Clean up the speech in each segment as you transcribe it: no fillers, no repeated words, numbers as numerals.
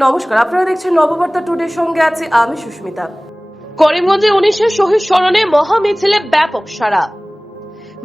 নমস্কার, আপনারা দেখছেন নববার্তা টুডের সঙ্গে আছি আমি সুস্মিতা। করিমগঞ্জে 19-এর শহীদ স্মরণে মহা মিছিলে ব্যাপক সাড়া।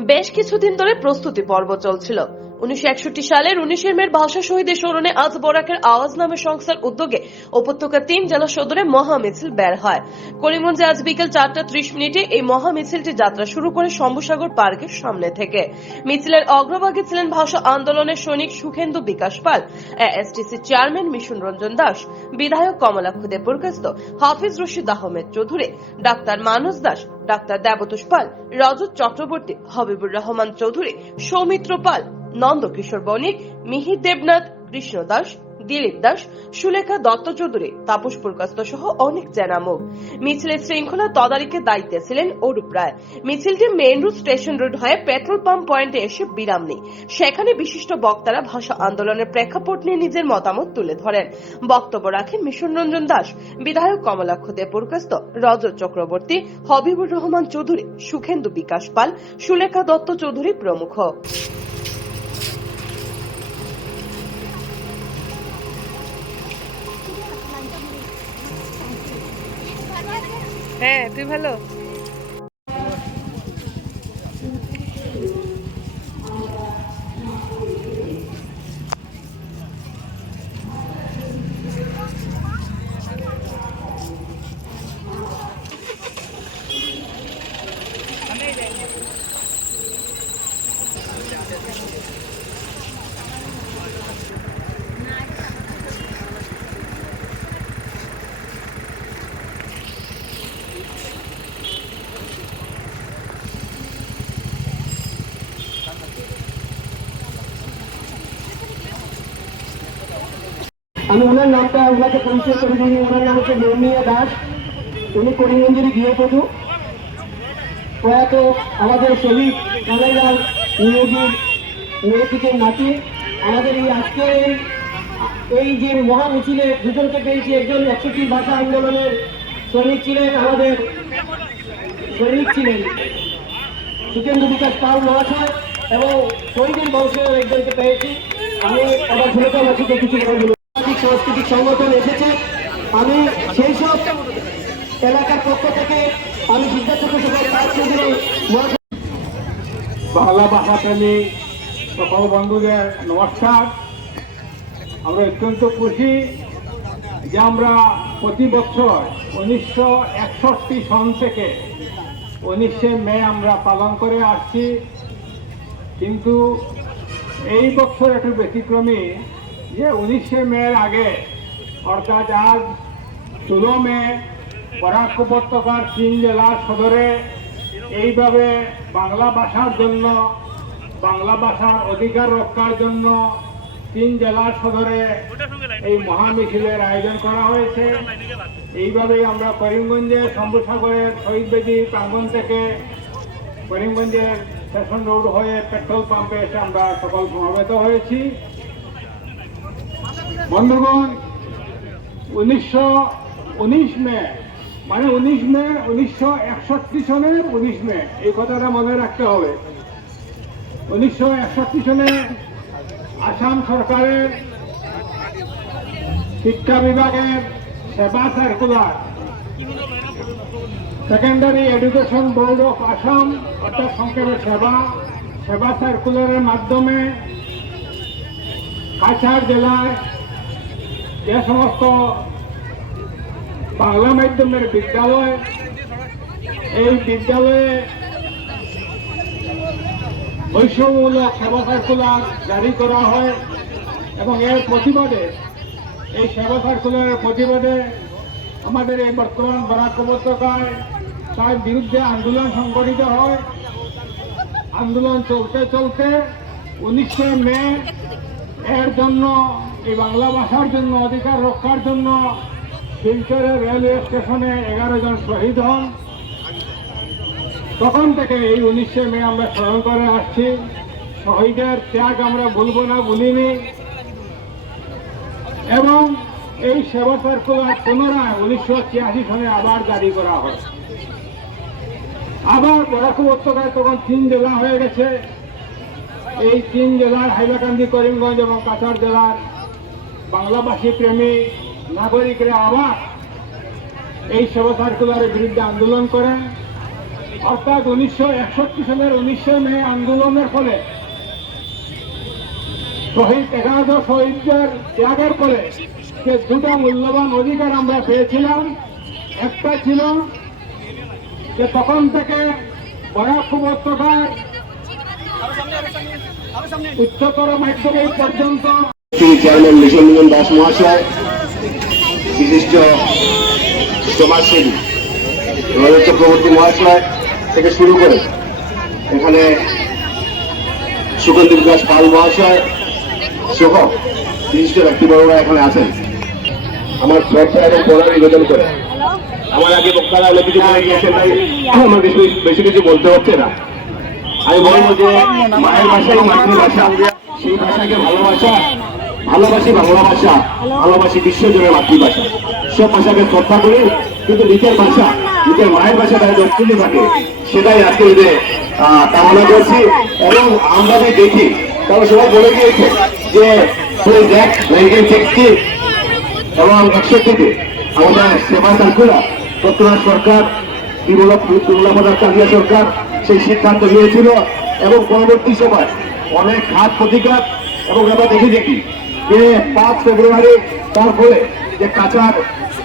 বেশ কিছুদিন ধরে প্রস্তুতি পর্ব চলছিল। 1961 সালের 19 মের ভাষা শহীদের স্মরণে আজ বরাকের আওয়াজ নামে সংস্থার উদ্যোগে উপত্যকা 3 জেলা সদরে মহা মিছিল বের হয়। করিমগঞ্জে আজ বিকেল 4:30 এই মহা মিছিলটি যাত্রা শুরু করে শম্ভুসাগর পার্কের সামনে থেকে। মিছিলের অগ্রভাগে ছিলেন ভাষা আন্দোলনের সৈনিক সুখেন্দু বিকাশ পাল, এএসটিসি চেয়ারম্যান মিশন রঞ্জন দাস, বিধায়ক কমলাক্ষ দেববরখাস্ত, হাফিজ রশিদ আহমেদ চৌধুরী, ডাক্তার মানস দাস, ডাক্তার দেবতোষ পাল, রজত চক্রবর্তী, হবিবুর রহমান চৌধুরী, সৌমিত্র পাল, নন্দকিশোর বণিক, মিহির দেবনাথ, কৃষ্ণ দাস, দিলীপ দাস, সুলেখা দত্ত চৌধুরী, তাপস প্রকাস্ত সহ অনেক জেনামুখ। মিছিলের শৃঙ্খলা তদারকির দায়িত্বে ছিলেন অরূপ রায়। মিছিলটি মেইন রোড স্টেশন রোড হয়ে পেট্রোল পাম্প পয়েন্টে এসে বিরাম নেই। সেখানে বিশিষ্ট বক্তারা ভাষা আন্দোলনের প্রেক্ষাপট নিয়ে নিজের মতামত তুলে ধরেন। বক্তব্য রাখেন মিশন রঞ্জন দাস, বিধায়ক কমলাক্ষ দেববরখাস্ত, রজত চক্রবর্তী, হবিবুর রহমান চৌধুরী, সুখেন্দু বিকাশ পাল, সুলেখা দত্ত চৌধুরী প্রমুখ। হ্যাঁ, তুই ভালো। আমি ওনার নামটা ওনাকে পরিচয় করে দিই। ওনার নাম হচ্ছে মৌমিয়া দাস। উনি করিমগঞ্জের গৃহবধূ, প্রয়াত আমাদের শহীদ কানাইলাল নিয়োগীর মেয়েটিকে নাতি। আমাদের এই আজকে এই যে মহা মিছিলে দুজনকে পেয়েছি। একজন 61 ভাষা আন্দোলনের সৈনিক ছিলেন, আমাদের সৈনিক ছিলেন সুখেন্দু বিকাশ পাল মহাশয়, এবং শহীদের বংশের একজনকে পেয়েছি। আমি আবার ভূমিকাবাসীকে কিছু বলবো। সাংস্কৃতিক সংগঠন এসেছে, আমি সেই সব এলাকার পক্ষ থেকে আমি সিদ্ধার্থ বাংলা ভাষাপ্রেমী সকল বন্ধুদের নমস্কার। আমরা অত্যন্ত খুশি যে আমরা প্রতি বছর 1961 সন থেকে 19 মে আমরা পালন করে আসছি, কিন্তু এই বছর একটু ব্যতিক্রমী যে 19 মের আগে অর্থাৎ আজ 16 মে বরাক উপত্যকার 3 জেলা সদরে এইভাবে বাংলা ভাষার জন্য, বাংলা ভাষার অধিকার রক্ষার জন্য 3 জেলার সদরে এই মহামিছিলের আয়োজন করা হয়েছে। এইভাবেই আমরা করিমগঞ্জের শম্ভুসাগরের শহীদ বেদি প্রাঙ্গণ থেকে করিমগঞ্জের স্টেশন রোড হয়ে পেট্রোল পাম্পে এসে আমরা সকল সমবেত হয়েছি। বন্ধুগণ, 19 মে মানে 19 মে 1961 সনের 19 মে, এই কথাটা মনে রাখতে হবে। 1961 সনে আসাম সরকারের শিক্ষা বিভাগের সেবা circular, secondary education board of Assam অর্থাৎ সংক্ষেপে সেবা সার্কুলারের মাধ্যমে কাছাড় জেলায় যে সমস্ত বাংলা মাধ্যমের বিদ্যালয়, এই বিদ্যালয়ে বৈষম্যমূলক সেবা সার্কুলার জারি করা হয়, এবং এর প্রতিবাদে, এই সেবা সার্কুলারের প্রতিবাদে আমাদের এই বর্তমান বরাক উপত্যকায় তার বিরুদ্ধে আন্দোলন সংগঠিত হয়। আন্দোলন চলতে চলতে 19 মে এর জন্য, এই বাংলা ভাষার জন্য, অধিকার রক্ষার জন্য শিলচরের রেলওয়ে স্টেশনে 11 জন শহীদ হন। তখন থেকে এই 19 মে আমরা স্মরণ করে আসছি। শহীদের ত্যাগ আমরা ভুলব না, ভুলিনি। এবং এই সেবা সার্কুলার পুনরায় 1986 সনে আবার জারি করা হয়। আবার বরাক উপত্যকায় তখন 3 জেলা হয়ে গেছে। এই 3 জেলার হাইলাকান্দি, করিমগঞ্জ এবং কাছাড় জেলার বাংলাভাষী প্রেমী নাগরিকরা আবার এই সেবা সার্কুলারের বিরুদ্ধে আন্দোলন করেন। অর্থাৎ 1961 সালের 19 মে আন্দোলনের ফলে শহীদ 11 শহীদদের ত্যাগের ফলে যে দুটো মূল্যবান অধিকার আমরা পেয়েছিলাম। একটা ছিল যে তখন থেকে বয়স্ক উপত্যকার উচ্চতর মাধ্যমিক পর্যন্ত চেয়ারম্যান মিশন রঞ্জন দাস মহাশয়, বিশিষ্ট সমাজসেবী রজত চক্রবর্তী মহাশয় থেকে শুরু করে এখানে সুগন্ধি বিকাশ পাল মহাশয় সহ বিশিষ্ট ব্যক্তিবর্গরা এখানে আছেন। আমার শ্রদ্ধা এবং প্রণাম নিবেদন করে আমার আগে বক্তারা অনেক কিছু বলে গিয়েছেন, তাই আমার বেশি কিছু বলতে হচ্ছে না। আমি বলবো যে মায়ের ভাষাই মাতৃভাষা, সেই ভাষাকে ভালোবাসি বাংলা ভাষা, ভালোবাসি বিশ্বজুড়ে মাতৃভাষা। সব ভাষাকে শ্রদ্ধা করি, কিন্তু নিজের ভাষা, নিজের মায়ের ভাষা তাই দক্ষিণে থাকে, সেটাই আজকে যে কামনা করছি। এবং আমরা যে দেখি তারা সবাই বলে গিয়েছে যে 1960 এবং 61-তে আমাদের সেবা সার্কুলার বর্তমান সরকার কালিয়া সরকার সেই সিদ্ধান্ত নিয়েছিল এবং পরবর্তী সময় অনেক ঘাত প্রতিঘাত এবং আমরা দেখেছি কি যে 5 ফেব্রুয়ারি তারপরে যে কাঁচার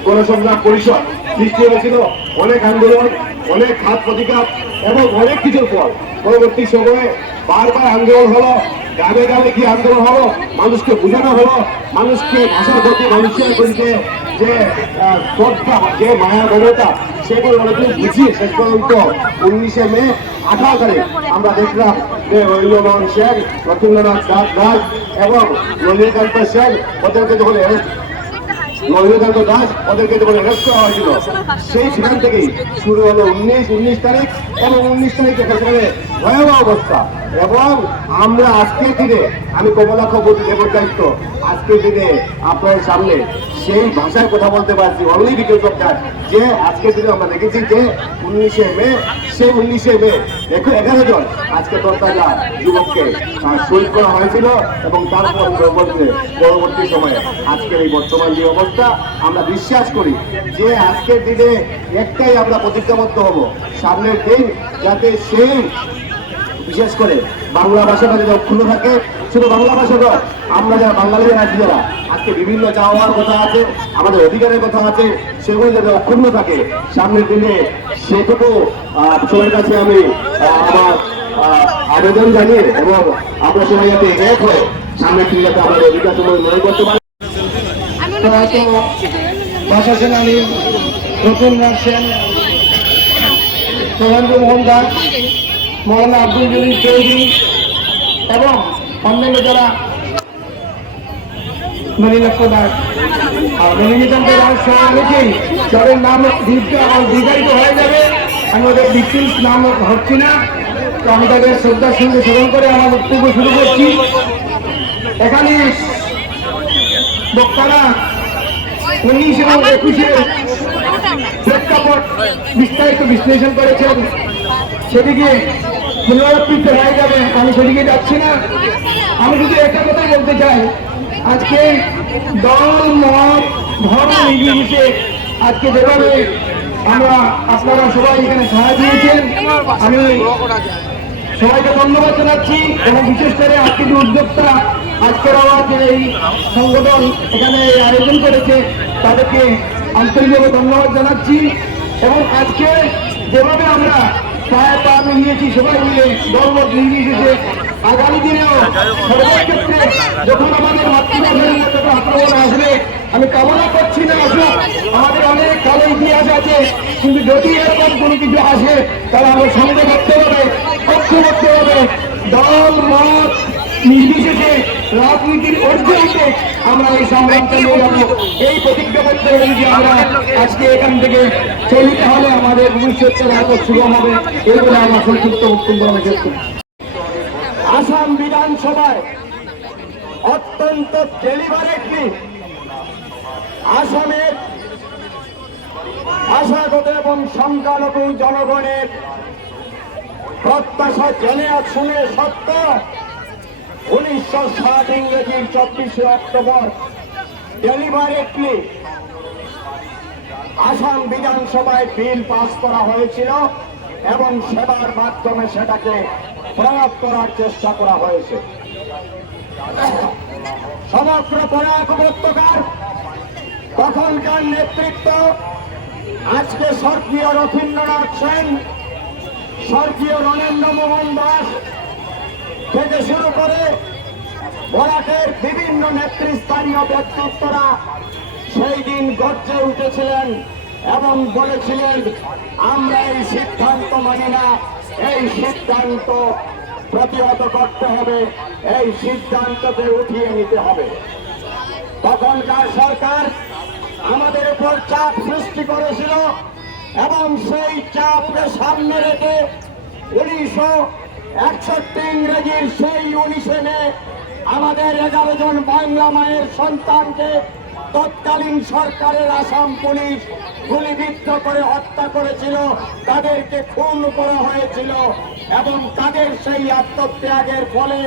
গণসংগ্রাম পরিষদ সৃষ্টি হয়েছিল, অনেক আন্দোলন, অনেক ঘাত প্রতিঘাত এবং অনেক কিছুর পর পরবর্তী সময়ে বারবার আন্দোলন হলো, গ্রামে গ্রামে কি আন্দোলন হলো, মানুষকে বোঝানো হলো, মানুষকে ভাষার প্রতি মানুষের প্রতি যে শ্রদ্ধা, যে মায়া মমতা, সেগুলো অনেকদিন বুঝিয়ে শেষ পর্যন্ত 19 মে 18 তারিখ আমরা দেখলাম যে রবীন্দ্রনাথ সেন, রবীন্দ্রনাথ দাস এবং নলিনীকান্ত সেন ওদেরকে যখন নলিনীকান্ত দাস ওদেরকে যখন অ্যারেস্ট করা হয়েছিল, সেই সেখান থেকেই শুরু হলো 19 তারিখ এবং 19 তারিখ থেকে সেখানে ভয়াবহ অবস্থা। এবং আমরা আজকের দিনে, আমি কমলাক্ষ দেবর দায়িত্ব, আজকের দিনে আপনার সামনে সেই ভাষায় কথা বলতে পারছি অনলি বিকজ অফ দ্যাট, যে আজকের দিনে আমরা দেখেছি যে 19 মে, সেই 19 মে 11 জন আজকে 10,000 যুবককে শহীদ করা হয়েছিল এবং তারপর পরবর্তী সময়ে আজকের এই বর্তমান যে অবস্থা, আমরা বিশ্বাস করি যে আজকের দিনে একটাই আমরা প্রতিজ্ঞাবদ্ধ হব, সামনের দিন যাতে সেই বিশেষ করে বাংলা ভাষাটা যদি অক্ষুণ্ণ থাকে, শুধু বাংলা ভাষা নয়, আমরা যারা বাঙালিরা আছি, যারা আজকে বিভিন্ন চাওয়ার কথা আছে, আমাদের অধিকারের কথা আছে, সেগুলো যাতে অক্ষুণ্ণ থাকে সামনের দিনে, সেটুকু সবার কাছে আমি আমার আবেদন জানিয়ে এবং আমরা সবাই যাতে এক হয়ে সামনের দিনে যাতে আমাদের অধিকার সময় মনে করতে পারি। ভাষা সেনানী রতনরাজ সেন, প্রধানমন্ত্রী মোহন দাস, মৌলানা আব্দুল জলিল চৌধুরী এবং অন্যান্য যারা নলিনাক্ষ দাস আর নলিনীকান্ত দাস সহ অনেকেই যাদের নাম দীর্ঘায়িত হয়ে যাবে, আমি ওদের ডিটেলস নাম হচ্ছি না, তো আমি তাদের শ্রদ্ধার সঙ্গে স্মরণ করে আমার বক্তব্য শুরু করছি। এখানে বক্তারা 19 এবং 21-এর প্রেক্ষাপট বিস্তারিত বিশ্লেষণ করেছেন, সেদিকে পুনরাবৃত্তি হয়ে যাবে, আমি সেদিকে যাচ্ছি না। আমি শুধু একটা কথাই বলতে চাই, আজকে দল মত ধর্ম নির্বিশেষে আজকে যেভাবে আমরা আপনারা সবাই এখানে সাহায্য দিয়েছেন, আমি সবাইকে ধন্যবাদ জানাচ্ছি এবং বিশেষ করে আজকে যে উদ্যোক্তা আজকের আমাদের এই সংগঠন এখানে আয়োজন করেছে, তাদেরকে আন্তরিকভাবে ধন্যবাদ জানাচ্ছি। এবং আজকে যেভাবে আমরা পায়ে পা মিলিয়েছি সবাই মিলে দলমত নির্বিশেষে, আগামী দিনেও সর্বক্ষেত্রে যখন আমাদের মাতৃভাষার মধ্যে আক্রমণ আসবে, আমি কামনা করছি না আসুক, আমাদের অনেক কালো ইতিহাস আছে, কিন্তু যদি এরকম কোনো কিছু আসে তাহলে আমরা সঙ্গে থাকতে হবে, ঐক্যবদ্ধ হবে, দল মত নির্বিশেষে রাজনীতির ঊর্ধ্বে আমরা এই সংগ্রাম চালিয়ে যাবো। এই প্রতিজ্ঞাবদ্ধ যদি আমরা আজকে এখান থেকে চলি, তাহলে আমাদের ভবিষ্যতের আরো সুগম হবে। এইগুলো আমার সংক্ষিপ্ত বক্তব্য আমি শেষ করছি। আসাম বিধানসভায় অত্যন্ত ডেলিভারেটলি আসামের ভাষাগত এবং সংখ্যালঘু জনগণের প্রত্যাশা জেনে শুনে সত্ত্বেও 1960 ইংরেজির 24শে অক্টোবর ডেলিভারেটলি আসাম বিধানসভায় বিল পাস করা হয়েছিল এবং সেবার মাধ্যমে সেটাকে প্রয়োগ করার চেষ্টা করা হয়েছে। সমগ্র বরাক উপত্যকার তখনকার নেতৃত্ব, আজকে স্বর্গীয় রবীন্দ্রনাথ সেন, স্বর্গীয় রণেন্দ্র মোহন দাস থেকে শুরু করে বরাকের বিভিন্ন নেতৃস্থানীয় ব্যক্তিত্বরা সেই দিন গর্জে উঠেছিলেন এবং বলেছিলেন, আমরা এই সিদ্ধান্ত মানি না, এই সিদ্ধান্ত প্রতিহত করতে হবে, এই সিদ্ধান্তকে উঠিয়ে নিতে হবে। তখনকার সরকার আমাদের উপর চাপ সৃষ্টি করেছিল এবং সেই চাপকে সামনে রেখে 1961 ইংরেজির সেই 19 মে আমাদের 11 জন বাংলা মায়ের সন্তানকে তৎকালীন সরকারের আসাম পুলিশ গুলিবিদ্ধ করে হত্যা করেছিল, তাদেরকে খুন করা হয়েছিল এবং তাদের সেই আত্মত্যাগের ফলে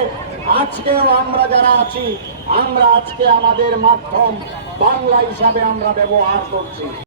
আজকেও আমরা যারা আছি, আমরা আজকে আমাদের মাধ্যম বাংলা হিসাবে আমরা ব্যবহার করছি।